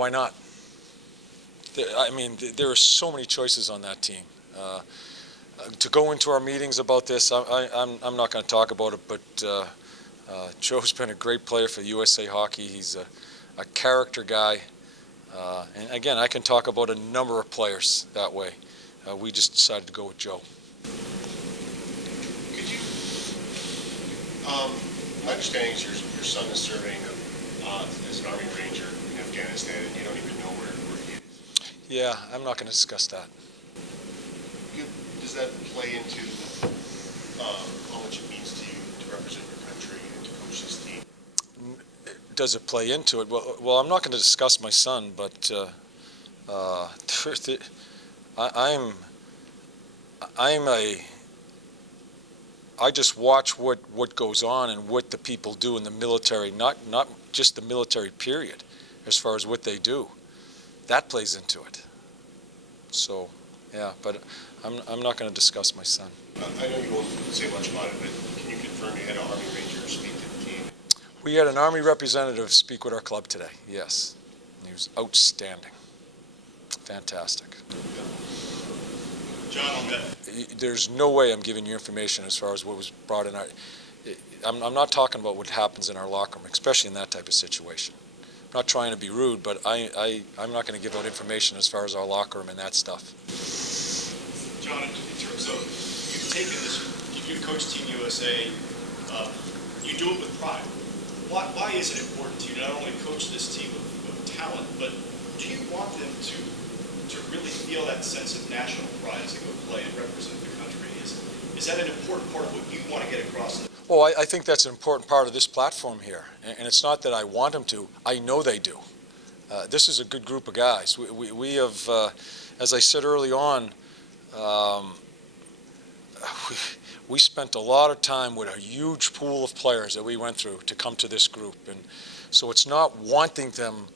Why not? I mean, there are so many choices on that team. To go into our meetings about this, I'm not going to talk about it, but Joe's been a great player for USA Hockey. He's a character guy. And again, I can talk about a number of players that way. We just decided to go with Joe. Could you, my understanding is your son is serving as an Army Ranger in Afghanistan, and you don't even know where he is. Yeah, I'm not going to discuss that. Does that play into how much it means to you to represent your country and to coach this team? Does it play into it? Well, I'm not going to discuss my son, but I just watch what goes on and what the people do in the military, not just the military period, as far as what they do. That plays into it. So, yeah, but I'm not going to discuss my son. I know you won't say much about it, but can you confirm you had an Army Ranger speak to the team? We had an Army representative speak with our club today, yes. He was outstanding. Fantastic. John, there's no way I'm giving you information as far as what was brought in. I'm not talking about what happens in our locker room, especially in that type of situation. I'm not trying to be rude, but I'm not going to give out information as far as our locker room and that stuff. John, in terms of you've taken this, you've coached Team USA, you do it with pride. Why is it important to you to not only coach this team of talent, but do you want them to really feel that sense of national pride as they go play and represent the country? Is that an important part of what you want to get across? Well, I think that's an important part of this platform here. And it's not that I want them to. I know they do. This is a good group of guys. We have, as I said early on, we spent a lot of time with a huge pool of players that we went through to come to this group. And so it's not wanting them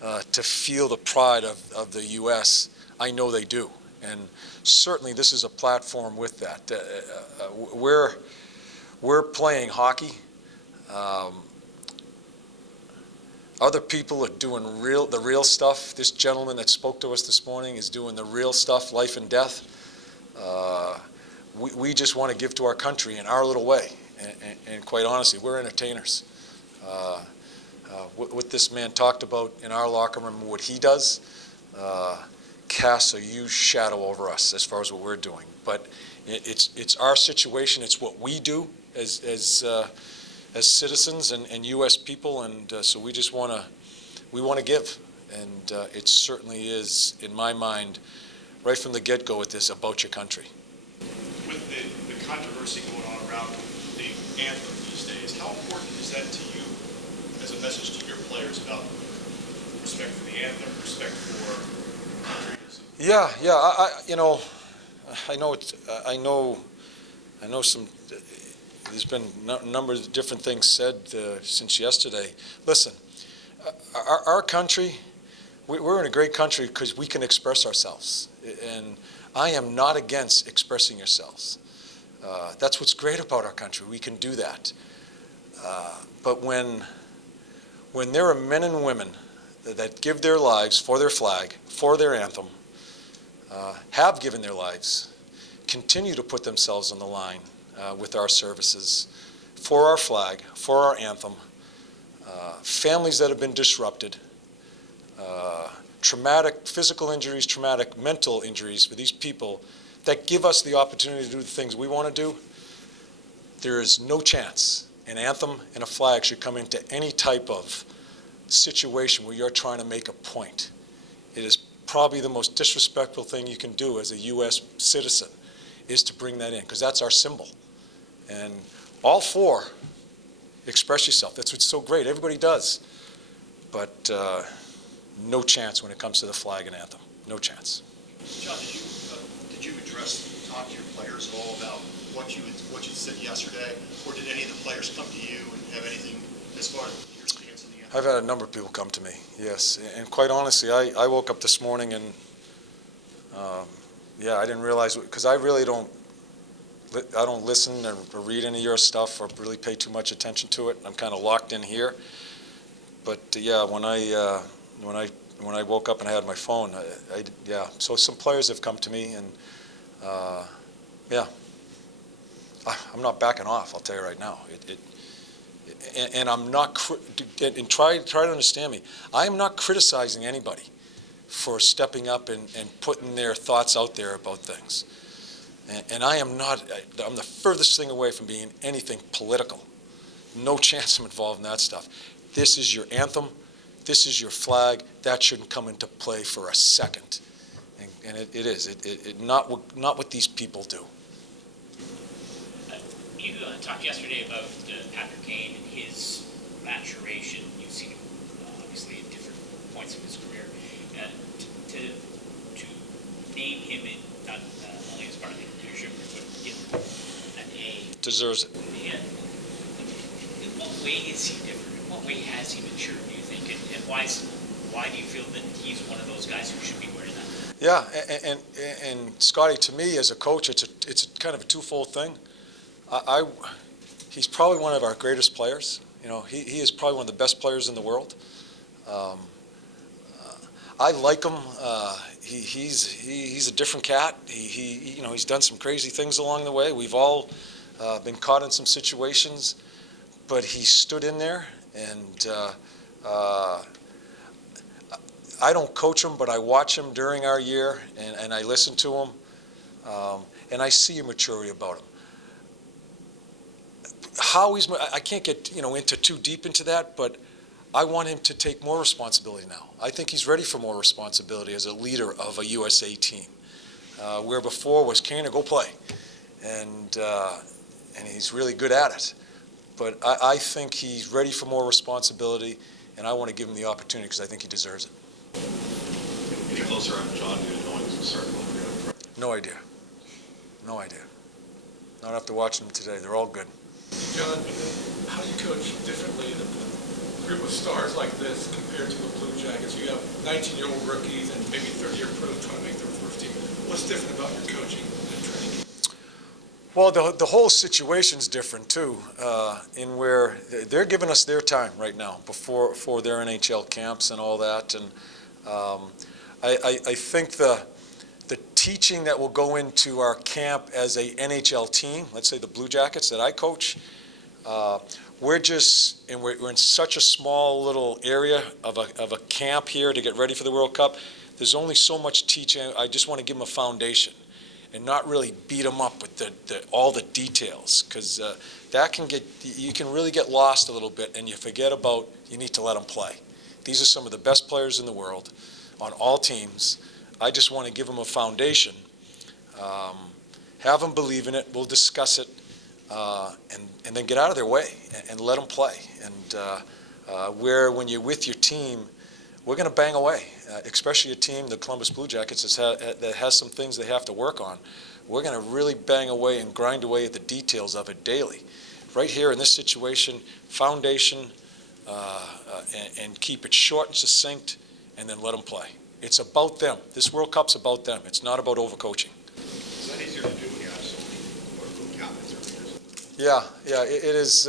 to feel the pride of the U.S. I know they do. And certainly this is a platform with that. We're playing hockey. Other people are doing the real stuff. This gentleman that spoke to us this morning is doing the real stuff, life and death. We just want to give to our country in our little way. And quite honestly, we're entertainers. What this man talked about in our locker room, what he does, casts a huge shadow over us as far as what we're doing. But it's our situation. It's what we do as citizens and U.S. people, and so we just want to give, and it certainly is, in my mind, right from the get-go with this, about your country. With the controversy going on around the anthem these days, how important is that to you as a message to your players about respect for the anthem, respect for country? Yeah. I know some. There's been a number of different things said since yesterday. Listen, our country, we're in a great country because we can express ourselves, and I am not against expressing yourselves. That's what's great about our country. We can do that. But when there are men and women that give their lives for their flag, for their anthem, have given their lives, continue to put themselves on the line with our services, for our flag, for our anthem, families that have been disrupted, traumatic physical injuries, traumatic mental injuries for these people that give us the opportunity to do the things we want to do, there is no chance an anthem and a flag should come into any type of situation where you're trying to make a point. It is probably the most disrespectful thing you can do as a U.S. citizen, is to bring that in, because that's our symbol. And all four, express yourself. That's what's so great. Everybody does. But no chance when it comes to the flag and anthem. No chance. John, did you talk to your players at all about what you said yesterday, or did any of the players come to you and have anything as far as your stance on the anthem? I've had a number of people come to me, yes. And quite honestly, I woke up this morning and, I didn't realize, because I really don't listen or read any of your stuff or really pay too much attention to it. I'm kind of locked in here. But when I when I woke up and I had my phone, yeah. So some players have come to me, and yeah, I'm not backing off. I'll tell you right now. And I'm not. And try to understand me. I am not criticizing anybody for stepping up and putting their thoughts out there about things. And I am not. I'm the furthest thing away from being anything political. No chance I'm involved in that stuff. This is your anthem. This is your flag. That shouldn't come into play for a second. And it is. Not what these people do. You talked yesterday about Patrick Kane and his maturation. You've seen him obviously at different points of his career. To name him in not only as part of the leadership, but give him an A. Deserves it. Yeah. In what way is he different? In what way has he matured, do you think? And why do you feel that he's one of those guys who should be wearing that? Yeah, and Scotty, to me as a coach, it's a kind of a twofold thing. He's probably one of our greatest players. You know, he is probably one of the best players in the world. I like him. He's a different cat. He's done some crazy things along the way. We've all been caught in some situations, but he stood in there. And I don't coach him, but I watch him during our year, and I listen to him, and I see a maturity about him. I can't get into too deep into that, but I want him to take more responsibility now. I think he's ready for more responsibility as a leader of a USA team, where before was Kaner, go play, and he's really good at it. But I think he's ready for more responsibility, and I want to give him the opportunity because I think he deserves it. Any closer on John knowing he's starting over? No idea. No idea. Not after watching them today. They're all good. John, how do you coach differently than a group of stars like this compared to the Blue Jackets? You have 19-year-old rookies and maybe 30-year pros trying to make their first team. What's different about your coaching and training? Well, the whole situation's different too, in where they're giving us their time right now for their NHL camps and all that, and I think the teaching that will go into our camp as a NHL team, let's say the Blue Jackets that I coach, we're in such a small little area of a camp here to get ready for the World Cup. There's only so much teaching. I just want to give them a foundation and not really beat them up with all the details, because you can really get lost a little bit, and you forget about you need to let them play. These are some of the best players in the world on all teams. I just want to give them a foundation, have them believe in it. We'll discuss it, and then get out of their way and let them play. And when you're with your team, we're going to bang away, especially a team, the Columbus Blue Jackets, that has some things they have to work on. We're going to really bang away and grind away at the details of it daily. Right here in this situation, foundation, and keep it short and succinct, and then let them play. It's about them. This World Cup's about them. It's not about overcoaching. Is that easier to do when you have so many captains or leaders? Yeah, it is.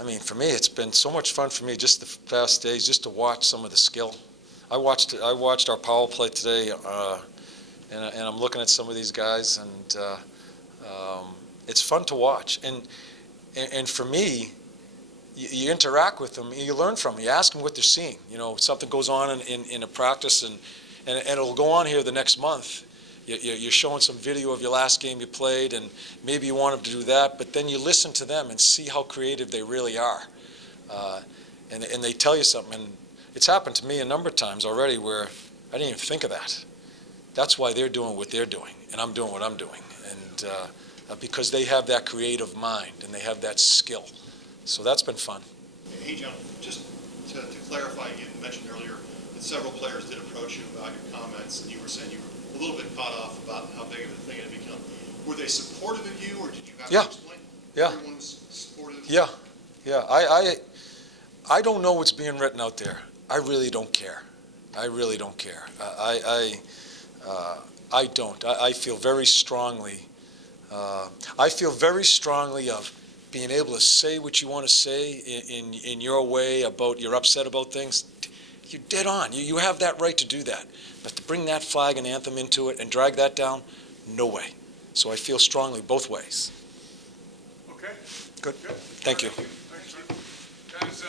I mean, for me, it's been so much fun for me just the past days, just to watch some of the skill. I watched our power play today, and I'm looking at some of these guys, and it's fun to watch. And for me, you interact with them, you learn from them, you ask them what they're seeing. Something goes on in a practice, and it'll go on here the next month. You're showing some video of your last game you played, and maybe you want them to do that, but then you listen to them and see how creative they really are. And they tell you something, and it's happened to me a number of times already where I didn't even think of that. That's why they're doing what they're doing, and I'm doing what I'm doing, and because they have that creative mind, and they have that skill. So that's been fun. Hey, John, just to clarify, you mentioned earlier that several players did approach you about your comments, and you were saying you were a little bit caught off about how big of a thing it had become. Were they supportive of you, or did you have to explain? Yeah. Everyone was supportive? Yeah. I don't know what's being written out there. I really don't care. I really don't care. I don't. I feel very strongly. I feel very strongly of being able to say what you want to say in your way about you're upset about things. you're dead on. You have that right to do that. But to bring that flag and anthem into it and drag that down, no way. So I feel strongly both ways. Okay. Good. Thank you. Thanks, sir. That is